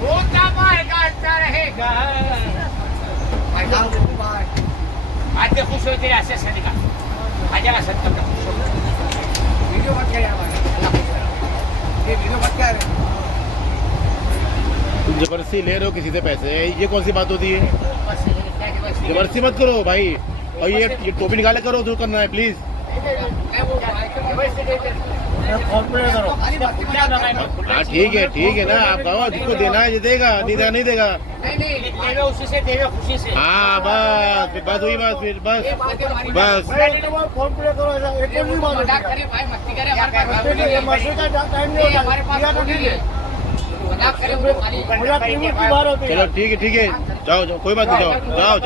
होता पाएगा अच्छा रहेगा। आज के खुश हो तेरे ऐसे से निकाल आ जाएगा सत्तर का खुश हो वीडियो मत कर यार ये वीडियो मत कर। तुम जबरदस्ती ले रहे हो किसी से पैसे, ये कौन सी बात होती है? जबरदस्ती मत करो भाई। और ये टोपी निकाले करो, दूर करना है प्लीज। हाँ ठीक है ना, आप कहो जिसको देना है ये देगा, नहीं देगा नहीं देगा। नहीं उसी से देवे खुशी से। हाँ बस बस हुई बात, फिर बस बस फोन पे करो, मजाक करे भाई, मस्ती करे हमारे टाइम नहीं होता, हमारे पास मजाक करे मजाक की बात होती है। चलो ठीक है जाओ कोई बात नहीं, जाओ जाओ।